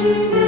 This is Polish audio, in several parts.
hoje.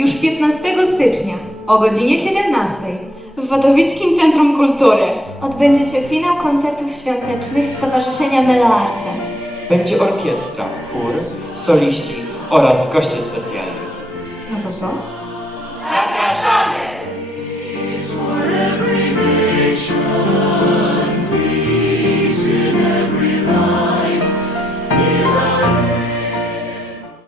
Już 15 stycznia o godzinie 17 W Wadowickim Centrum Kultury Odbędzie się finał koncertów świątecznych Stowarzyszenia Melaarte. Będzie orkiestra, chór, soliści oraz goście specjalni. No to co?